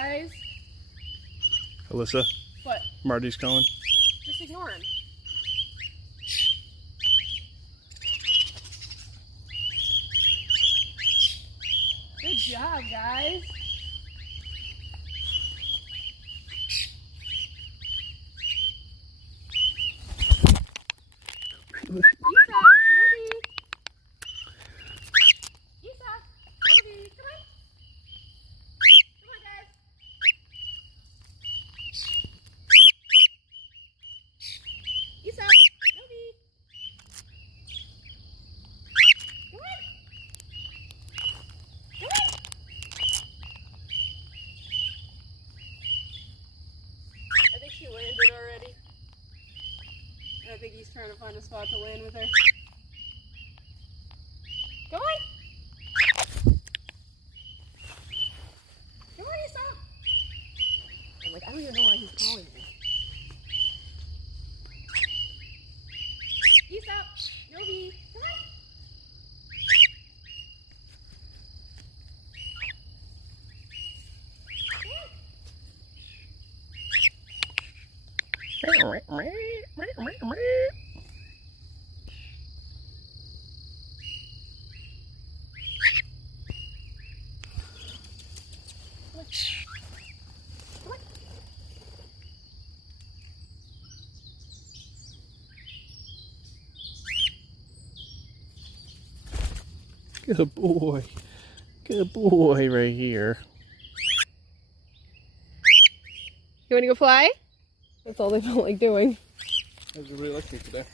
guys. Alyssa? What? Marty's calling. Just ignore him. Good job, guys. Aesop, Novi. Aesop, Novi, come on. Come on, guys. Aesop, Novi. Come on. Come on. I think she landed already. I think he's trying to find a spot to land with her. Come on! Come on, Aesop! I'm like, I don't even know why he's calling me. Aesop! Novi! Come on! Good boy. Good boy right here. You want to go fly? That's all they felt like doing. How's it really looking today?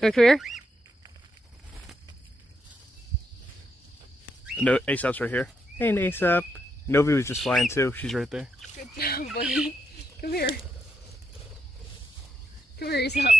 Come here. No, Aesop's right here. Hey, Aesop. Novi was just flying too. She's right there. Good job, buddy. Come here. Come here, Aesop.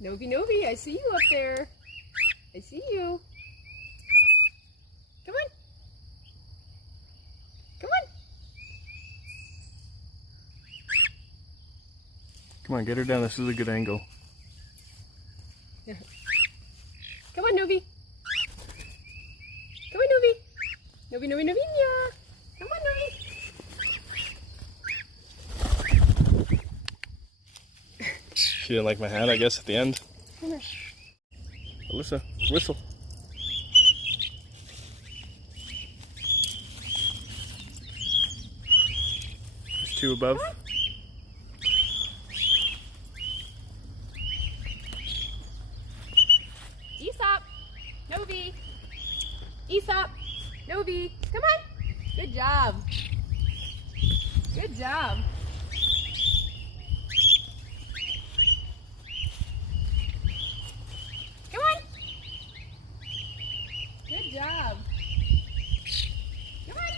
Novi, I see you up there. I see you. Come on. Come on. Come on, get her down. This is a good angle. Yeah. Come on, Novi. Come on, Novi. Novinha. Come on, Novi. She didn't like my hat, I guess, at the end. Come here. Alyssa, whistle. There's two above. Aesop, Novi. Aesop, Novi. Come on. Good job. Good job. Come on. Good job. Come on.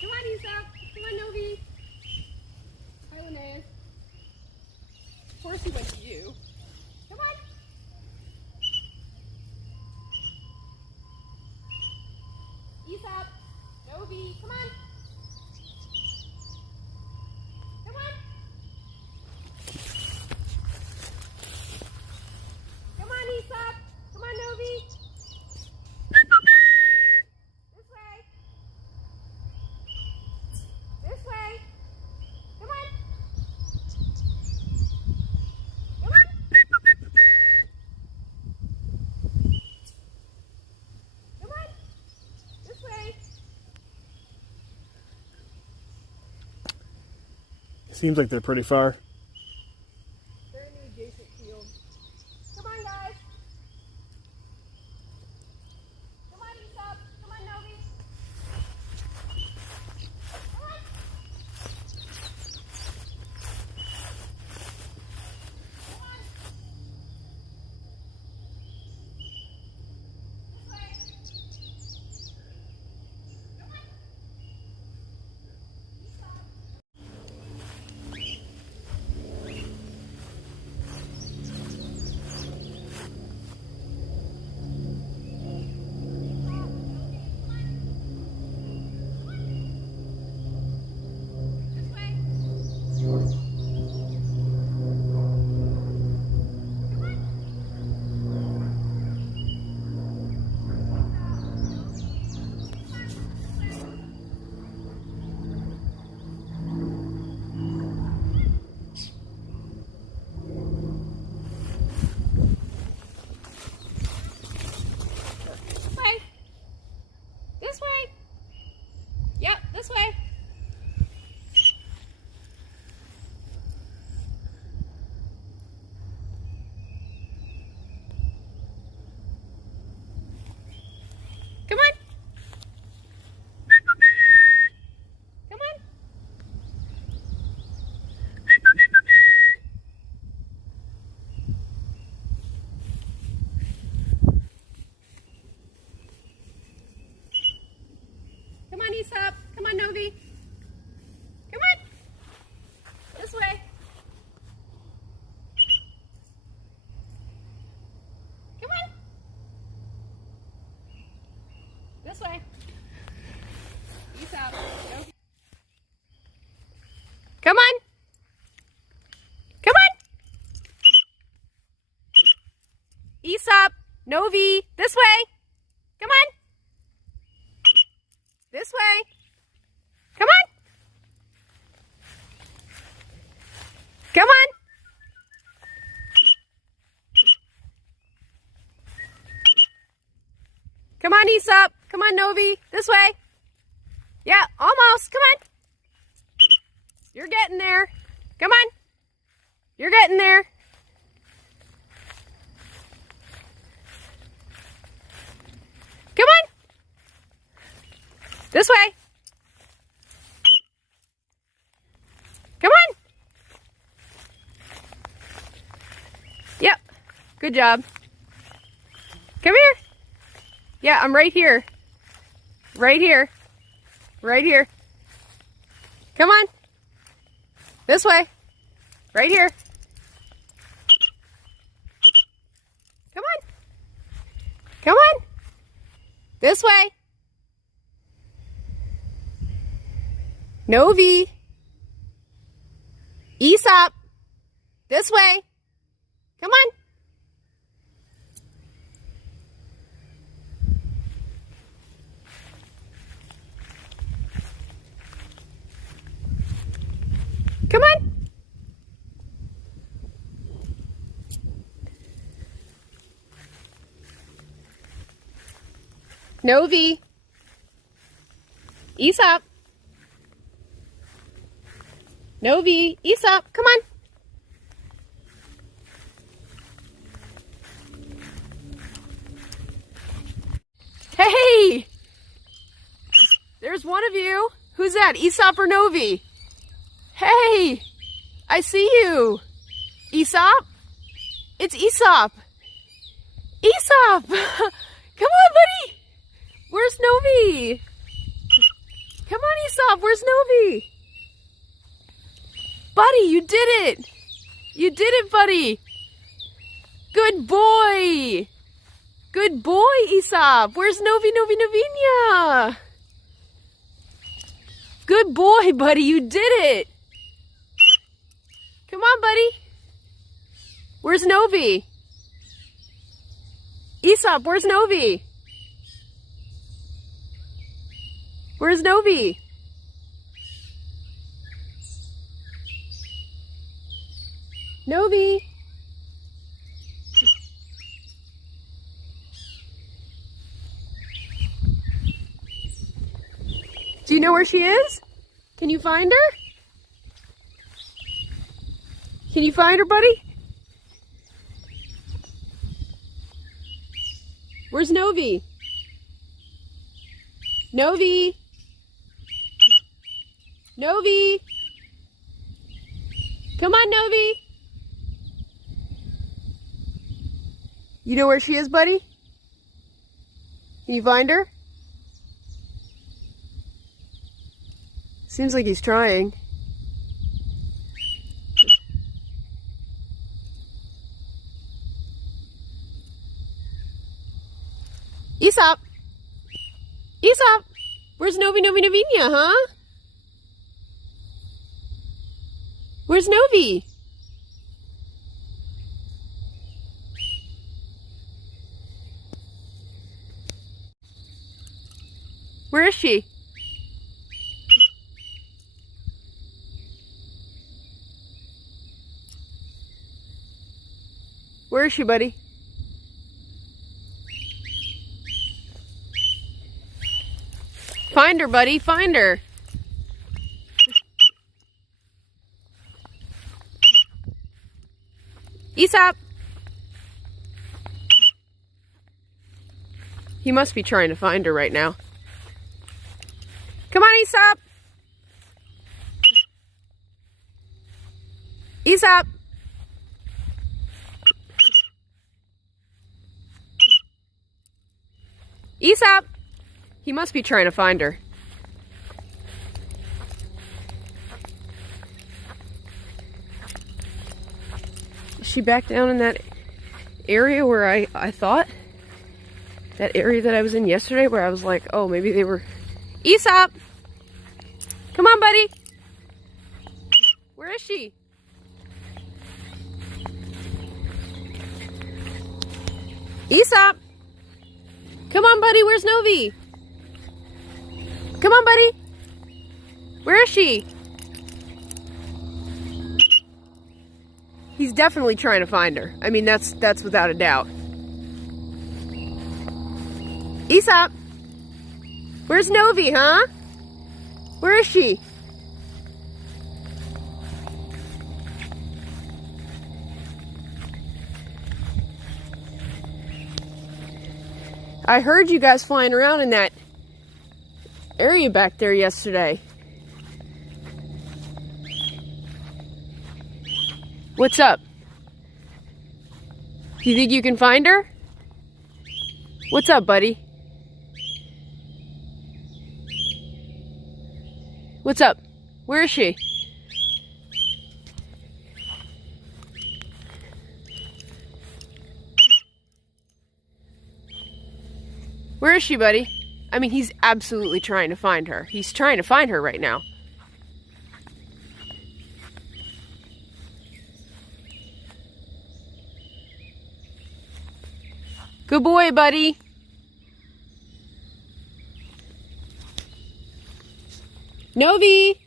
Come on, Aesop. Come on, Novi. Hi, Linnaeus. Of course he went to you. Come on. Aesop, Novi, come on. Come on. Come on, Aesop. Come on, Novi. This way. This way. Come on. Come on. Come on. This way. Seems like they're pretty far. They're in the adjacent field. Come on, guys. Come on, Aesop. Come on, Novi. Come on. Come on. This way. Come on. Aesop. This way. Yep, this way. Come on. Come on. Come on, Aesop. Come on, Novi. Come on. This way. Come on. This way. Aesop. Novi. Come on. Come on. Aesop. Novi. This way. Come on. This way. Come on. Come on. Come on, Aesop. Come on, Novi. This way. Yeah, almost. Come on. You're getting there. Come on. You're getting there. Come on. This way. Come on. Yep. Good job. Come here. Yeah, I'm right here. Right here. Right here. Come on. This way. Right here. Come on. Come on. This way. Novi. Aesop. This way. Come on. Come on. Novi. Aesop. Novi. Aesop. Come on. Hey! There's one of you. Who's that? Aesop or Novi? Hey! I see you. Aesop? It's Aesop. Aesop! Come on, buddy! Where's Novi? Come on, Aesop. Where's Novi? Buddy, you did it! You did it, buddy! Good boy! Good boy, Aesop! Where's Novi, Novinha? Good boy, buddy, you did it! Come on, buddy! Where's Novi? Aesop, where's Novi? Where's Novi? Novi! Do you know where she is? Can you find her? Can you find her, buddy? Where's Novi? Novi! Novi! Come on, Novi! You know where she is, buddy? Can you find her? Seems like he's trying. Aesop! Aesop! Where's Novinha, huh? Where's Novi? Where is she? Where is she, buddy? Find her, buddy. Find her. Aesop! He must be trying to find her right now. Come on, Aesop! Aesop! Aesop! He must be trying to find her. Is she back down in that area where I thought? That area that I was in yesterday where I was like, oh, maybe they were... Aesop! Come on, buddy! Where is she? Aesop! Come on, buddy, where's Novi? Come on, buddy! Where is she? He's definitely trying to find her. I mean, that's without a doubt. Aesop! Where's Novi, huh? Where is she? I heard you guys flying around in that area back there yesterday. What's up? You think you can find her? What's up, buddy? What's up? Where is she? Where is she, buddy? I mean, he's absolutely trying to find her. He's trying to find her right now. Good boy, buddy. Novi!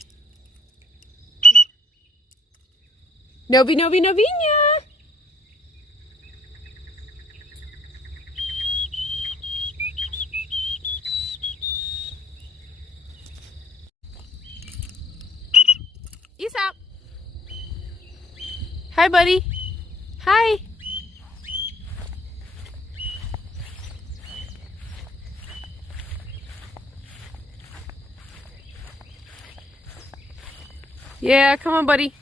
Novi, Novi, Novinha! Aesop! Hi, buddy. Hi. Yeah, come on, buddy.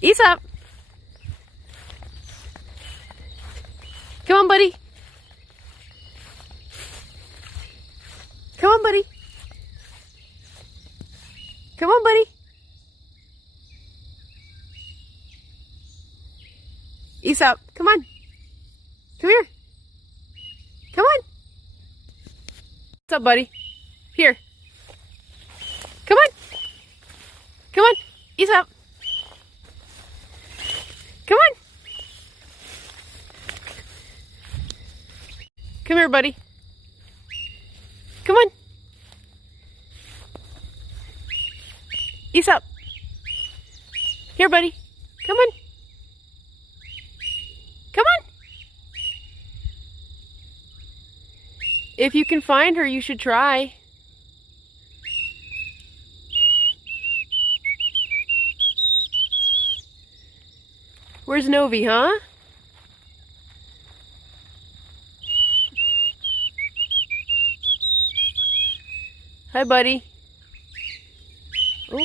Aesop! Come on, buddy. Come on, buddy. Come on, buddy. Aesop, come on. Come here. Come on. What's up, buddy? Here. Come on. Come on. Aesop. Come on. Come here, buddy. Come on. Aesop. Here, buddy. Come on. Come on. If you can find her, you should try. Where's Novi, huh? Hi, buddy. Oh.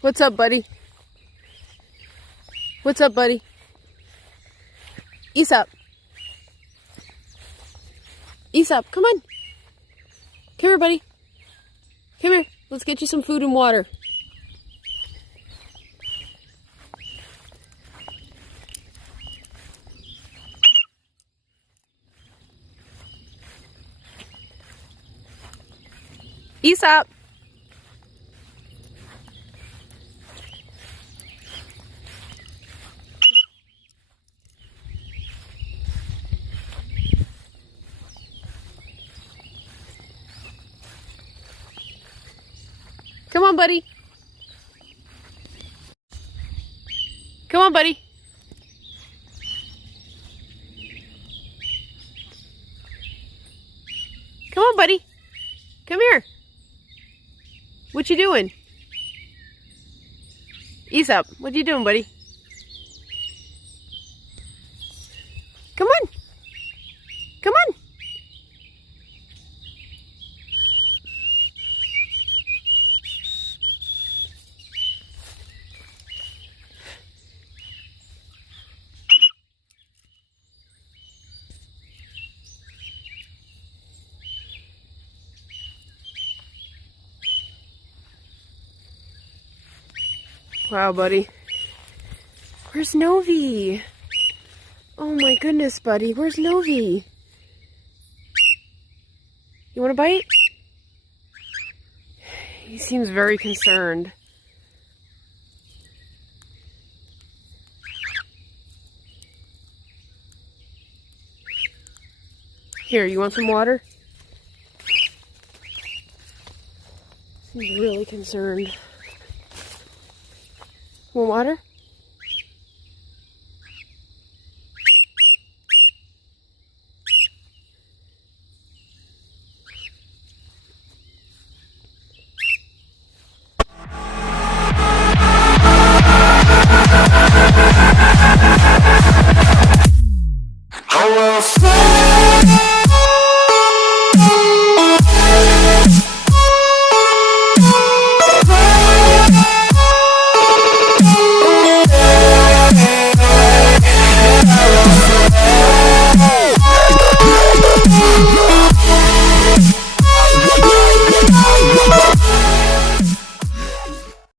What's up, buddy? What's up, buddy? Aesop. Aesop, come on. Come here, buddy. Come here. Let's get you some food and water. Aesop. Come on, buddy. Come on, buddy. Come on, buddy. Come here. What you doing? Aesop, what you doing, buddy? Come on. Come on. Wow, buddy. Where's Novi? Oh my goodness, buddy. Where's Novi? You want a bite? He seems very concerned. Here, you want some water? Seems really concerned. Want water?